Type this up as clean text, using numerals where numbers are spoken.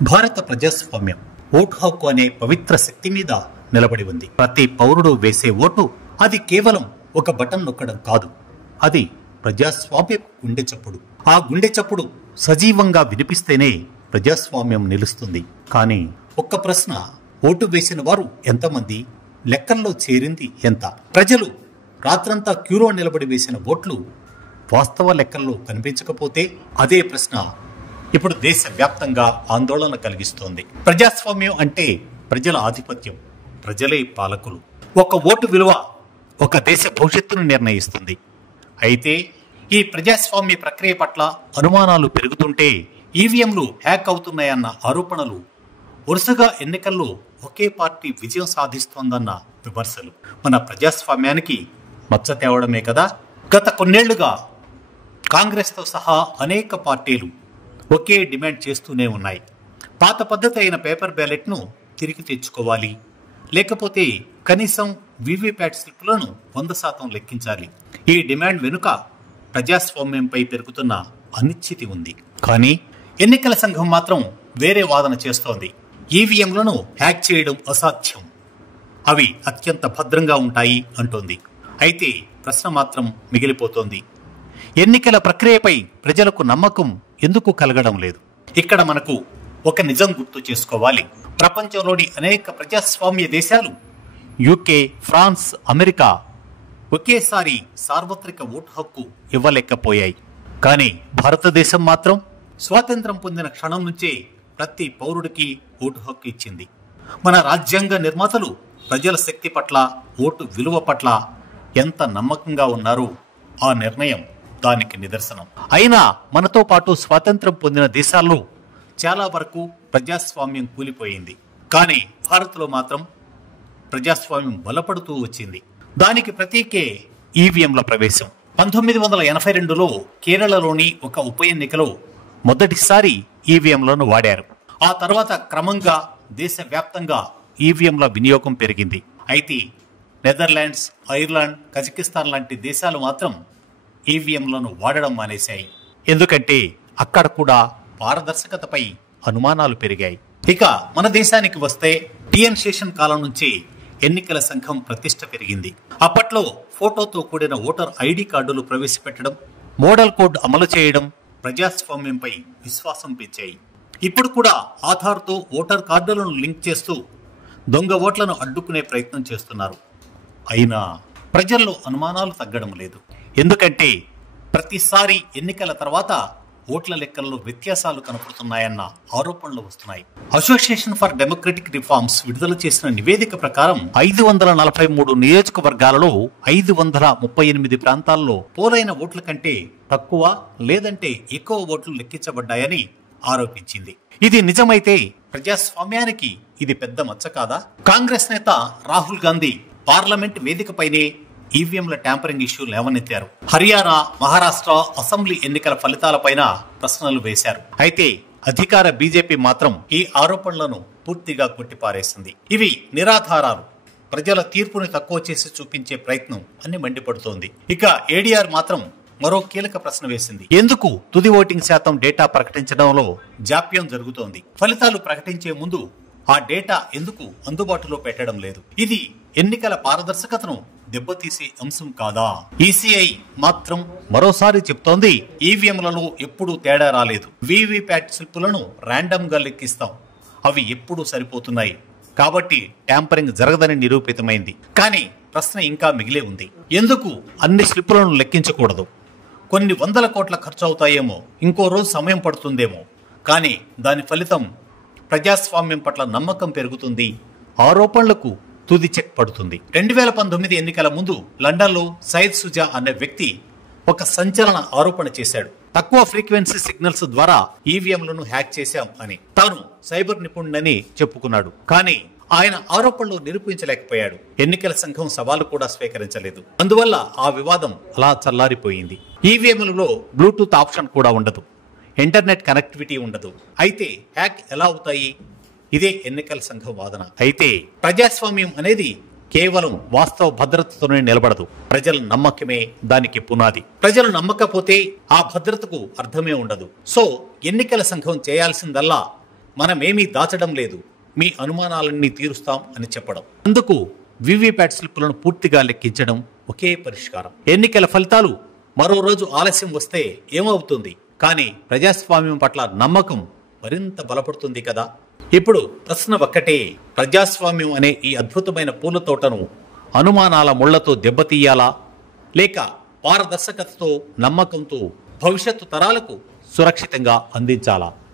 భారత ప్రజాస్వామ్యం ఓటు హక్కు అనే పవిత్ర శక్తి మీద నిలబడి ఉంది. ప్రతి పౌరుడు వేసే ఓటు అది కేవలం ఒక బటన్ నొక్కడం కాదు, అది ప్రజాస్వామ్య గుండె చప్పుడు. ఆ గుండె చప్పుడు సజీవంగా వినిపిస్తేనే ప్రజాస్వామ్యం నిలుస్తుంది. కానీ ఒక్క ప్రశ్న, ఓటు వేసిన వారు ఎంతమంది, లెక్కల్లో చేరింది ఎంత? ప్రజలు రాత్రంతా క్యూలో నిలబడి వేసిన ఓట్లు వాస్తవ లెక్కల్లో కనిపించకపోతే అదే ప్రశ్న ఇప్పుడు దేశవ్యాప్తంగా ఆందోళన కలిగిస్తోంది. ప్రజాస్వామ్యం అంటే ప్రజల ఆధిపత్యం, ప్రజలే పాలకులు. ఒక ఓటు విలువ ఒక దేశ భవిష్యత్తును నిర్ణయిస్తుంది. అయితే ఈ ప్రజాస్వామ్య ప్రక్రియ పట్ల అనుమానాలు పెరుగుతుంటే ఈవీఎంలు హ్యాక్ అవుతున్నాయన్న ఆరోపణలు, వరుసగా ఎన్నికల్లో ఒకే పార్టీ విజయం సాధిస్తోందన్న విమర్శలు మన ప్రజాస్వామ్యానికి మచ్చ తేవడమే కదా. గత కొన్నేళ్లుగా కాంగ్రెస్తో సహా అనేక పార్టీలు ఒకే డిమాండ్ చేస్తూనే ఉన్నాయి. పాత పద్ధతి అయిన పేపర్ బ్యాలెట్ను తిరిగి తెచ్చుకోవాలి, లేకపోతే కనీసం వీవీప్యాట్ స్లిప్పులను 100% లెక్కించాలి. ఈ డిమాండ్ వెనుక ప్రజాస్వామ్యంపై పెరుగుతున్న అనిశ్చితి ఉంది. కానీ ఎన్నికల సంఘం మాత్రం వేరే వాదన చేస్తోంది. ఈవీఎంలను హ్యాక్ చేయడం అసాధ్యం, అవి అత్యంత భద్రంగా ఉంటాయి అంటోంది. అయితే ప్రశ్న మాత్రం మిగిలిపోతోంది, ఎన్నికల ప్రక్రియపై ప్రజలకు నమ్మకం ఎందుకు కలగడం లేదు? ఇక్కడ మనకు ఒక నిజం గుర్తు చేసుకోవాలి. ప్రపంచంలోని అనేక ప్రజాస్వామ్య దేశాలు, యూకే, ఫ్రాన్స్, అమెరికా ఒకేసారి సార్వత్రిక ఓటు హక్కు ఇవ్వలేకపోయాయి. కానీ భారతదేశం మాత్రం స్వాతంత్రం పొందిన క్షణం నుంచే ప్రతి పౌరుడికి ఓటు హక్కు ఇచ్చింది. మన రాజ్యాంగ నిర్మాతలు ప్రజల శక్తి పట్ల, ఓటు విలువ పట్ల ఎంత నమ్మకంగా ఉన్నారో ఆ నిర్ణయం దానికి నిదర్శనం. అయినా మనతో పాటు స్వాతంత్రం పొందిన దేశాల్లో చాలా వరకు ప్రజాస్వామ్యం కూలిపోయింది. కానీ భారత్లో మాత్రం ప్రజాస్వామ్యం బలపడుతూ వచ్చింది. దానికి ప్రతీకే ఈవీఎంల ప్రవేశం. 1982లో కేరళలోని ఒక ఉప ఎన్నికలో మొదటిసారి ఈవీఎంలను వాడారు. ఆ తర్వాత క్రమంగా దేశవ్యాప్తంగా ఈవీఎంల వినియోగం పెరిగింది. అయితే నెదర్లాండ్స్, ఐర్లాండ్, కజకిస్తాన్ లాంటి దేశాలు మాత్రం ఈవీఎంలను వాడడం మానేశాయి. ఎందుకంటే అక్కడ కూడా పారదర్శకతపై అనుమానాలు పెరిగాయి. ఇక మన దేశానికి వస్తే టిఎన్ శేషన్ కాలం నుంచి ఎన్నికల సంఘం ప్రతిష్ట పెరిగింది. అప్పట్లో ఫోటోతో కూడిన ఓటర్ ఐడి కార్డులు ప్రవేశపెట్టడం, మోడల్ కోడ్ అమలు చేయడం ప్రజాస్వామ్యంపై విశ్వాసం పెంచాయి. ఇప్పుడు కూడా ఆధార్తో ఓటర్ కార్డులను లింక్ చేస్తూ దొంగ ఓట్లను అడ్డుకునే ప్రయత్నం చేస్తున్నారు. అయినా ప్రజల్లో అనుమానాలు తగ్గడం లేదు. ఎందుకంటే ప్రతిసారి ఎన్నికల తర్వాత ఓట్ల లెక్కల్లో వ్యత్యాసాలు కనపడుతున్నాయన్న ఆరోపణలు వస్తున్నాయి. అసోసియేషన్ ఫర్ డెమోక్రటిక్ రిఫార్మ్స్ విడుదల చేసిన నివేదిక ప్రకారం 543 నియోజకవర్గాలలో 538 ప్రాంతాల్లో పోలైన ఓట్ల కంటే తక్కువ లేదంటే ఎక్కువ ఓట్లు లెక్కించబడ్డాయని ఆరోపించింది. ఇది నిజమైతే ప్రజాస్వామ్యానికి ఇది పెద్ద మచ్చ కాదా? కాంగ్రెస్ నేత రాహుల్ గాంధీ పార్లమెంట్ వేదికపైనే ఈవీఎంల ట్యాంపరింగ్ ఇష్యూ లేవనెత్తారు. హర్యానా, మహారాష్ట్ర అసెంబ్లీ ఎన్నికల ఫలితాలపైన ప్రశ్నలు వేశారు. అయితే అధికార బీజేపీ మాత్రం ఈ ఆరోపణలను పూర్తిగా కొట్టిపారేసింది. ఇవి నిరాధారాలు, ప్రజల తీర్పుని తక్కువ చేసి చూపించే ప్రయత్నం అని మండిపడుతోంది. ఇక ఏడీఆర్ మాత్రం మరో కీలక ప్రశ్న వేసింది. ఎందుకు తుది ఓటింగ్ శాతం డేటా ప్రకటించడంలో జాప్యం జరుగుతోంది? ఫలితాలు ప్రకటించే ముందు ఆ డేటా ఎందుకు అందుబాటులో పెట్టడం లేదు? ఇది ఎన్నికల పారదర్శకతను దెబ్బతీసే అంశం కాదా? ఈసీఐ మాత్రం మరోసారి చెప్తోంది, ఈవీఎంలలో ఎప్పుడూ తేడా రాలేదు. వీవీప్యాట్ స్లిప్పులను ర్యాండమ్ గా లెక్కిస్తాం, అవి ఎప్పుడూ సరిపోతున్నాయి. కాబట్టి ట్యాంపరింగ్ జరగదని నిరూపితమైంది. కానీ ప్రశ్న ఇంకా మిగిలే ఉంది. ఎందుకు అన్ని స్లిప్పులను లెక్కించకూడదు? కొన్ని వందల కోట్ల ఖర్చు అవుతాయేమో, ఇంకో రోజు సమయం పడుతుందేమో, కానీ దాని ఫలితం ప్రజాస్వామ్యం పట్ల నమ్మకం పెరుగుతుంది, ఆరోపణలకు తుది చెక్ పడుతుంది. 2019 ఎన్నికల ముందు లండన్లో సైద్ సుజా అనే వ్యక్తి ఒక సంచలన ఆరోపణ చేశాడు. తక్కువ ఫ్రీక్వెన్సీ సిగ్నల్స్ ద్వారా ఈవీఎంలను హ్యాక్ చేశాం అని. తాను సైబర్ నిపుణుడని చెప్పుకున్నాడు. కానీ ఆయన ఆరోపణలు నిరూపించలేకపోయాడు. ఎన్నికల సంఘం సవాలు కూడా స్వీకరించలేదు. అందువల్ల ఆ వివాదం అలా చల్లారిపోయింది. ఈవీఎంలలో బ్లూటూత్ ఆప్షన్ కూడా ఉండదు, ఇంటర్నెట్ కనెక్టివిటీ ఉండదు. అయితే హ్యాక్ ఎలా అవుతాయి? ఇదే ఎన్నికల సంఘం వాదన. అయితే ప్రజాస్వామ్యం అనేది కేవలం వాస్తవ భద్రతతోనే నిలబడదు, ప్రజల నమ్మకమే దానికి పునాది. ప్రజలు నమ్మకపోతే ఆ భద్రతకు అర్థమే ఉండదు. సో ఎన్నికల సంఘం చేయాల్సిందల్లా మనమేమీ దాచడం లేదు, మీ అనుమానాలన్నీ తీరుస్తాం అని చెప్పడం. అందుకు వివిప్యాట్ స్లిప్పులను పూర్తిగా లెక్కించడం ఒకే పరిష్కారం. ఎన్నికల ఫలితాలు మరో రోజు ఆలస్యం వస్తే ఏమవుతుంది, కానీ ప్రజాస్వామ్యం పట్ల నమ్మకం మరింత బలపడుతుంది కదా. ఇప్పుడు ప్రశ్న ఒక్కటే, ప్రజాస్వామ్యం అనే ఈ అద్భుతమైన పూల తోటను అనుమానాల ముళ్లతో దెబ్బతీయాలా, లేక పారదర్శకతతో నమ్మకంతో భవిష్యత్తు తరాలకు సురక్షితంగా అందించాలా?